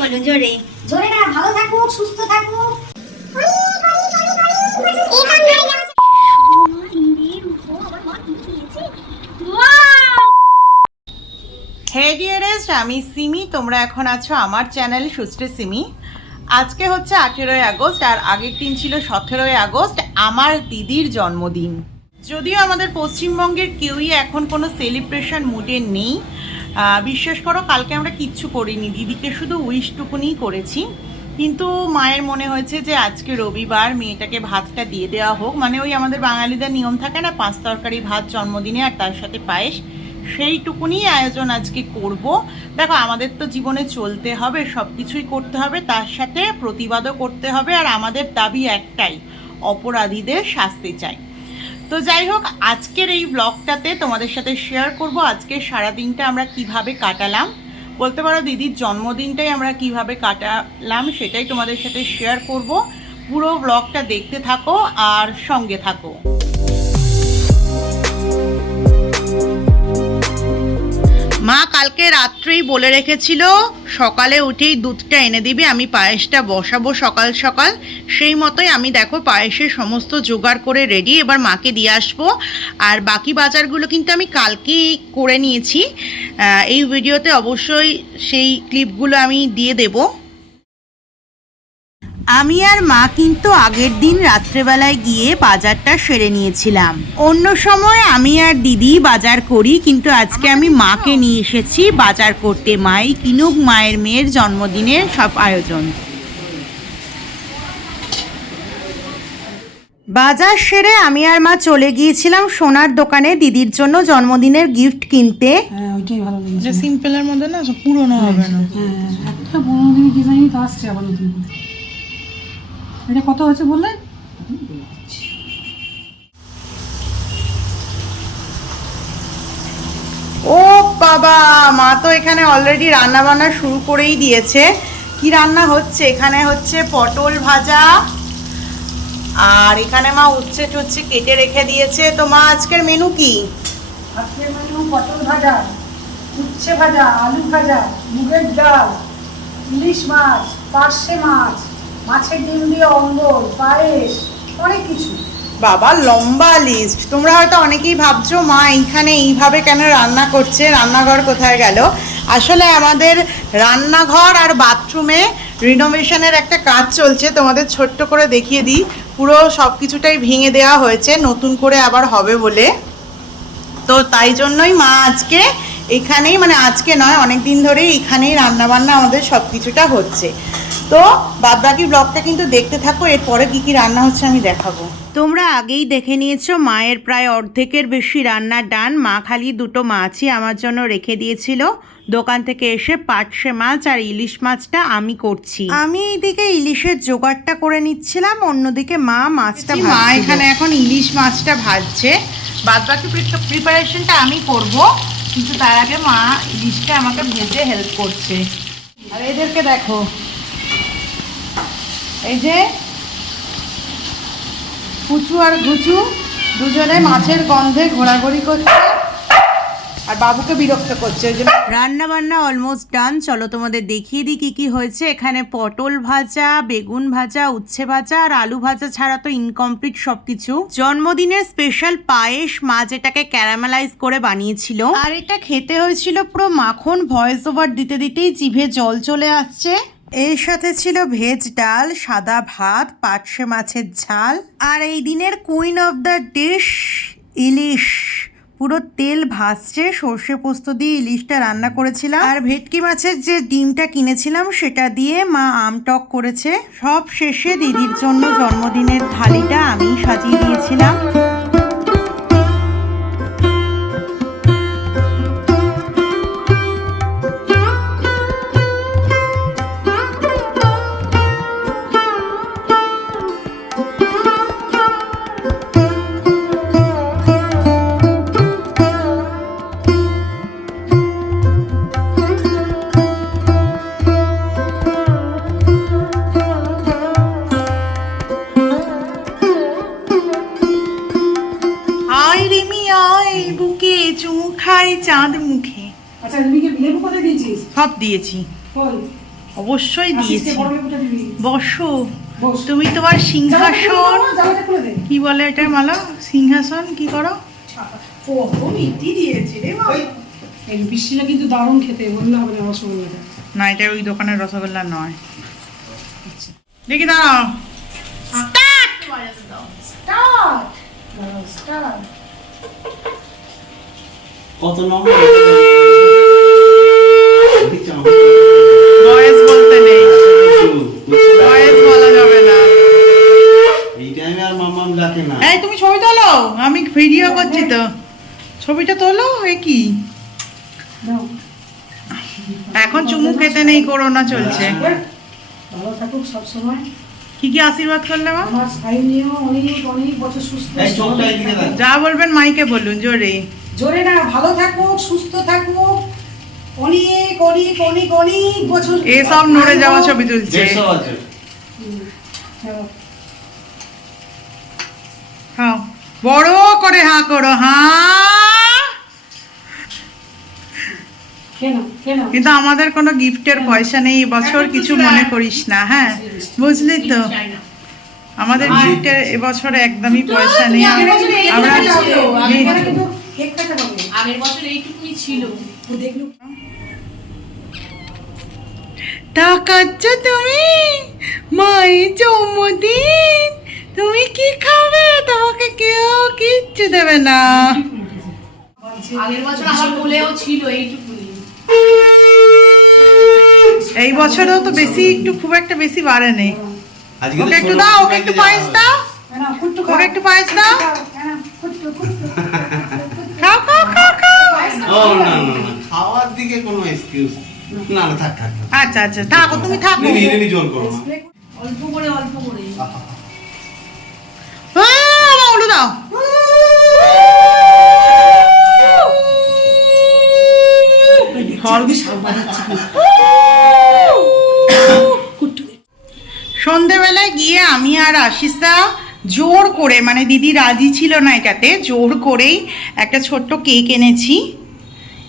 বলো জোরে। জোরে না ভালো থাকুক সুস্থ থাকুক। হে ডিয়ারেস্ট আমি সিমি তোমরা এখন আছো আমার চ্যানেল সুশ্রী সিমি। আজকে হচ্ছে আঠেরোই আগস্ট আর আগের দিন ছিল সতেরোই আগস্ট আমার দিদির জন্মদিন। যদিও আমাদের পশ্চিমবঙ্গের কেউই এখন কোনো সেলিব্রেশন মুডে নেই বিশ্বাস করো, কালকে আমরা কিচ্ছু করিনি। দিদিকে শুধু উইশটুকুনি করেছি। কিন্তু মায়ের মনে হয়েছে যে আজকে রবিবার মেয়েটাকে ভাতটা দিয়ে দেওয়া হোক। মানে ওই আমাদের বাঙালিদের নিয়ম থাকে না, পাঁচ তরকারি, ভাত, জন্মদিনে আর তার সাথে পায়েস। সেইটুকুনি আয়োজন আজকে করব। দেখো, আমাদের তো জীবনে চলতে হবে সব কিছুই করতে হবে। তার সাথে প্রতিবাদও করতে হবে। আর আমাদের দাবি একটাই, অপরাধীদের শাস্তি চাই। তো যাই হোক, আজকের এই ব্লগটাতে তোমাদের সাথে শেয়ার করব আজকের সারাদিনটা আমরা কীভাবে কাটালাম। বলতে পারো দিদির জন্মদিনটাই আমরা কীভাবে কাটালাম সেটাই তোমাদের সাথে শেয়ার করব। পুরো ব্লগটা দেখতে থাকো আর সঙ্গে থাকো। মা কালকে রাত্রেই বলে রেখেছিল, সকালে উঠেই দুধটা এনে দিবি, আমি পায়েসটা বসাবো সকাল সকাল। সেই মতোই আমি দেখো পায়েসের সমস্ত জোগাড় করে রেডি এবার মাকে দিয়ে আসব। আর বাকি বাজারগুলো কিন্তু আমি কালকেই করে নিয়েছি। এই ভিডিওতে অবশ্যই সেই ক্লিপগুলো আমি দিয়ে দেবো। আমি আর মা কিন্তু আগের দিন রাত্রেবেলায় গিয়ে বাজারটা সেরে নিয়েছিলাম। অন্য সময় আমি আর দিদি বাজার করি কিন্তু আজকে আমি মাকে নিয়ে এসেছি বাজার করতে। মাই কিনুক মায়ের মেয়ের জন্মদিনের সব আয়োজন। বাজার সেরে আমি আর মা চলে গিয়েছিলাম সোনার দোকানে দিদির জন্য জন্মদিনের গিফট কিনতে। হ্যাঁ ওইটাই ভালো যে সিম্পলের মধ্যে না পুরনো হবে না। হ্যাঁ একটা পনেরো ডিজাইন তো আসছে আবার নতুন করে এটা কত হচ্ছে বললে? ও বাবা মা তো এখানে অলরেডি রান্না বান্না শুরু করেই দিয়েছে। কি রান্না হচ্ছে? এখানে হচ্ছে পটল ভাজা। আর এখানে মা উচ্ছে টুচ্ছে কেটে রেখে দিয়েছে। তো মা আজকের মেনু কি? আজকে মেনু পটল ভাজা উচ্ছে ভাজা আলু ভাজা মুগের ডাল ইলিশ মাছ পার্শে মাছ মাছের ডিম দিয়ে অম্বল পায়েস, অনেক কিছু। বাবা, লম্বা লিস্ট তোমরা হয়তো অনেকেই ভাবছ, মা, এইখানে এইভাবে কেন রান্না করছে? রান্নাঘর কোথায় গেল? আসলে আমাদের রান্নাঘর আর বাথরুমে রিনোভেশনের একটা কাজ চলছে। তোমাদের ছোট্ট করে দেখিয়ে দিই। পুরো সব কিছুটাই ভেঙে দেওয়া হয়েছে। নতুন করে আবার হবে বলে। তো তাই জন্যই মা আজকে এখানেই মানে আজকে নয় অনেক দিন ধরেই এখানেই রান্নাবান্না আমাদের সব কিছুটা হচ্ছে। তো বাদবাকি ব্লগটা কিন্তু দেখতে থাকো এরপরে কি কি রান্না হচ্ছে আমি দেখাবো। তোমরা আগেই দেখে নিয়েছো মায়ের প্রায় অর্ধেকের বেশি রান্না ডান মা খালি দুটো মাছই আমার জন্য রেখে দিয়েছিল। দোকান থেকে এসে পাটসে মাছ আর ইলিশ মাছটা আমি করছি। আমি এইদিকে ইলিশের জোগাড়টা করে নিচ্ছিলাম অন্যদিকে মা মাছটা মা এখানে এখন ইলিশ মাছটা ভাজছে। বাদ বাকি প্রিপারেশনটা আমি করব কিন্তু তার আগে মা ইলিশটা আমাকে ভেজে হেল্প করছে। আর এদেরকে দেখো এই যে কুচু আর ঘুচু দুজনে মাছের গন্ধে ঘোরাঘুরি করছে আর বাবুকে বিরক্ত করছে ওই জন্য রান্না বান্না অলমোস্ট ডান চলো তোমাদের দেখিয়ে দিই কি কি হয়েছে। এখানে পটল ভাজা, বেগুন ভাজা, উচ্ছে ভাজা আর আলু ভাজা ছাড়া তো ইনকমপ্লিট সবকিছু। জন্মদিনের স্পেশাল পায়েস মা যেটাকে ক্যারামেলাইজ করে বানিয়েছিল। আর এটা খেতে হয়েছিল পুরো মাখন ভয়েস ওভার দিতে দিতেই জিভে জল চলে আসছে। এর সাথে ছিল ভেজ ডাল, সাদা ভাত পাটসে মাছের ঝাল আর এই দিনের queen of the dish ilish. পুরো তেল ভাসছে সর্ষে পোস্ত দিয়ে ইলিশটা রান্না করেছিলাম আর ভেটকি মাছের যে ডিমটা কিনেছিলাম সেটা দিয়ে মা আমটক করেছে। সব শেষে দিদির জন্য জন্মদিনের থালিটা আমি সাজিয়ে দিয়েছিলাম। চাঁদ মুখে। আচ্ছা লেবু কোথায় দিয়েছিস? সব দিয়েছি। অবশ্যই দিয়েছি। বড় বসো। তুমি তোমার সিংহাসন কি বলে এটা মালা? সিংহাসন কি করো? দিয়েছে কিন্তু দারুণ খেতে বললে হবে না রসগোল্লাটা। না এটা ওই দোকানের রসগোল্লা নয়। দেখি দাঁড়াও। স্টার্ট দাঁড়াও স্টার্ট কত নম্বর বয়েস বলতে নেই। বয়েস বলা যাবে না। এই টাইমে আর মাম্মাম ডাকে না। এই তুমি ছবি তোলো। আমি ভিডিও করছি তো। ছবিটা তোলো এ কি? এখন চুমু খেতে নেই করোনা চলছে। ভালো থাকুক সবসময়। কি কি আশীর্বাদ করলে মা? আমার সাইন নিয়েও অনেক অনেক বছর সুস্থ এই চোখটা এদিকে দেখ যা বলবেন মাইকে বলুন জোরে। জোরে না ভালো থাকুক সুস্থ থাকুক। অনেক অনেক অনেক অনেক বছর এসব নড়ে যাওয়া ছবি তুলছে। হ্যাঁ। বড় করে হা করো হা। কেন কেন কিন্তু আমাদের কোনো গিফটের পয়সা নেই এবছর কিছু মনে করিস না হ্যাঁ। বুঝলি তো? আমাদের গিফটের এবছর একদমই পয়সা নেই। আমরা কেকটা ছিল, আগের গিফট- বছর কেক কাটা হবে আগের বছর এইটুকুই ছিল। ও তাকাচ্ছ তুমি? মায়ের জন্মদিন। তুমি কি খাবে? তোমাকে কেউ কিচ্ছু দেবে না। আগের বছর আমার কোলেও ছিল এইটুকুই। এই বছরেও তো বেশি একটু খুব একটা বেশি বাড়ে নেই ওকে একটু দাও ওকে একটু পায়েস দাও। না ওকে একটু পায়েস দাও না কুট্টু কুট্টু খাও খাও খাও খাও ও না না না খাওয়ার দিকে কোনো এক্সকিউজ না না থাক থাক থাক। আচ্ছা আচ্ছা থাকো তুমি থাকো। তুমি নিজে জোর করো না। অল্প করে অল্প করে। আহ, আমার উঠে দাও। সন্ধেবেলায় গিয়ে আমি আর আশিসদা জোর করে মানে দিদি রাজি ছিল না এটাতে জোর করেই একটা ছোট্ট কেক এনেছি।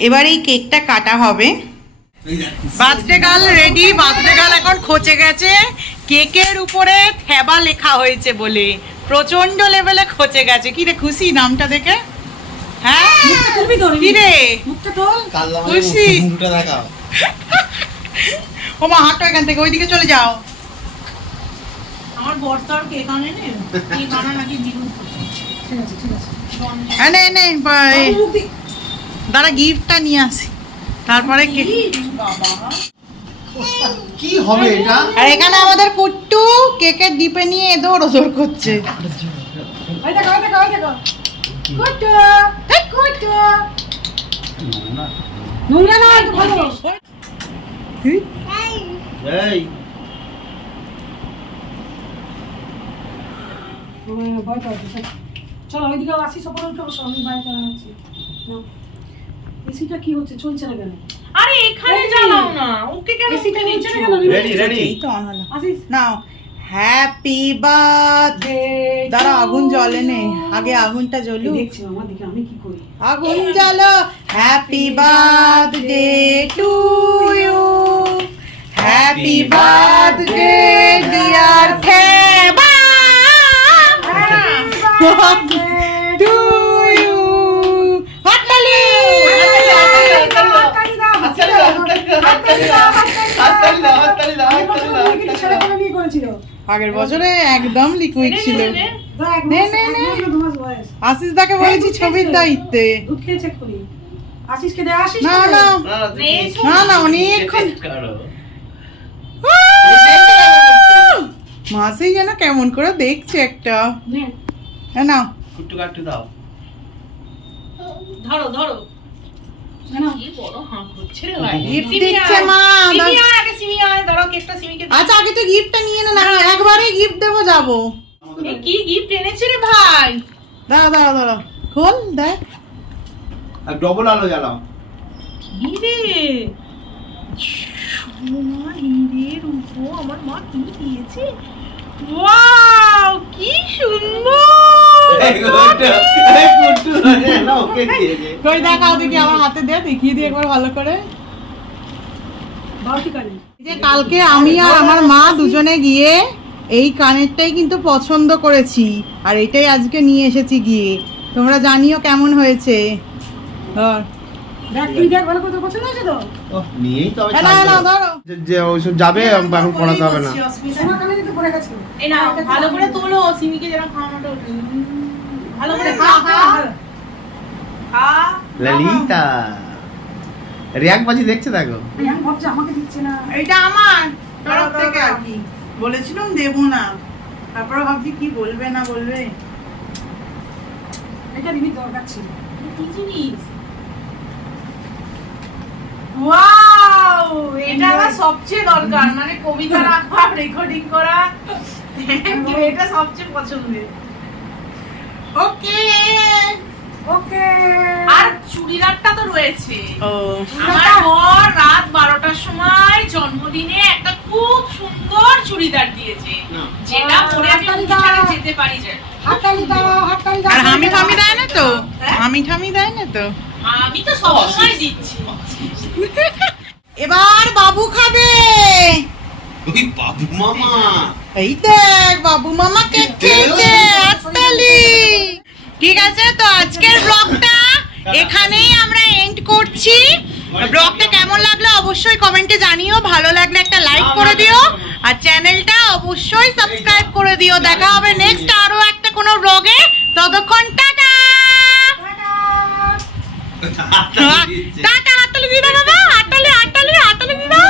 এবার এই কেকটা কাটা হবে। Birthday girl ready birthday girl এখন খচে গেছে। কেকের উপরে থেবা লেখা হয়েছে বলে। প্রচণ্ড লেভেলে খচে গেছে। কি রে খুশি নামটা দেখে? হ্যাঁ? তো কি রে? মুখটা তোল। খুশি। মুখটা দেখাও। ও মা হাঁটো এখান থেকে ওইদিকে চলে যাও। আমার বর্তার কেক আনে নে। কেক আনা নাকি বিরুদ্ধ। ঠিক আছে ঠিক আছে দাঁড়া গিফটটা নিয়ে আসি। তারপরে কি? হবে এটা? আর এখানে আমাদের কুট্টু কেকের ডিপে নিয়ে এদোর ওদোর করছে। ওই দেখো ওই দেখো ওই দেখো। কুট্টু এই কুট্টু। নোংরা না একটু ভালো এই। ভয় চলো ওইদিকে আসি বসো আমি বাইরে চলে। এসিটা কি হচ্ছে? চলছে না কেন? আরে এখানে জ্বালাও না। ওকে কেন এসিটা নিচে? কেন? রেডি রেডি এই তো অন হলো। আসিস নাও হ্যাপি বার্থডে দাঁড়া আগুন জ্বলে নে। আগে আগুনটা জ্বলুক। দেখছি আমার দিকে আমি কি করি? আগুন জ্বালো। Happy birthday to you happy birthday dear থেবা to you হাততালি হাততালি দাও, হাততালি দাও, হাততালি দাও, হাততালি দাও, হাততালি দাও। এই বছর তুমি কিন্তু ছেলে করে বিয়ে করেছিল। আগের বছরে একদম লিকুইড ছিল। আশিস দাকে বলেছি ছবির দায়িত্বে। না না। না না অনেকক্ষণ মাসেই যেন কেমন করে দেখছে একটা। হ্যাঁ না দাও। ধরো ধরো। আচ্ছা আগে তো গিফটটা নিয়ে না আমি একবারেই গিফট দেবো যাব? কি গিফট এনেছে রে ভাই? দাঁড়া দাঁড়া দাঁড়া। খোল দেখ। আর ডবল আলো জ্বালাও। কি রে? সোনা হিরে রূপো আমার মা কি দিয়েছে? ওয়াও কি সুন্দর! কই দেখাও দেখি আমার হাতে দে দেখিয়ে দিই একবার ভালো করে। যে কালকে আমি আর আমার মা দুজনে গিয়ে এই কানেরটাই কিন্তু পছন্দ করেছি আর এটাই আজকে নিয়ে এসেছি গিয়ে। তোমরা জানিও কেমন হয়েছে। যাবে এখন পড়াতে হবে না। সোনা কানে তো পড়ে গেছে। এই না ভালো করে তোলো সিমিকে যেরকম খাওয়ানোটা ভালো করে খা খা খা। ললিতা রিয়াক বাজি দেখছে দেখো আমি ভাবছি আমাকে দিচ্ছে না। এটা আমার তরফ থেকে। আর কি বলেছিলাম দেবো না। তারপরে ভাবছি কি বলবে না বলবে? এটা দরকার ছিল। কি জিনিস? ওয়াও এটা আমার সবচেয়ে দরকার মানে কবিতা রাখা রেকর্ডিং করা। এটা সবচেয়ে পছন্দের। ওকে ওকে আর চুড়িদারটা তো রয়েছে। আমার বর রাত বারোটার সময় জন্মদিনে একটা খুব সুন্দর চুড়িদার দিয়েছে। যেটা পরে আমি অনুষ্ঠানে যেতে পারি যে আর হামি ফামি দেয় না তো? হামি ঠামি দেয় না তো? আমি তো সবসময় দিচ্ছি। এবার বাবু খাবে। ওই বাবু মামা। এই দেখ বাবু মামা কেক খেয়েছে হাততালি। ঠিক আছে তো আজকের ব্লগটা এখানেই আমরা এন্ড করছি। ব্লগটা কেমন লাগল অবশ্যই কমেন্টে জানিও ভালো লাগলে একটা লাইক করে দিও আর চ্যানেলটা অবশ্যই সাবস্ক্রাইব করে দিও। দেখা হবে নেক্সট আরও একটা কোনো ব্লগে ততক্ষণ টাটা দিয়ে দাও বাবা হাততালি হাততালি দিয়ে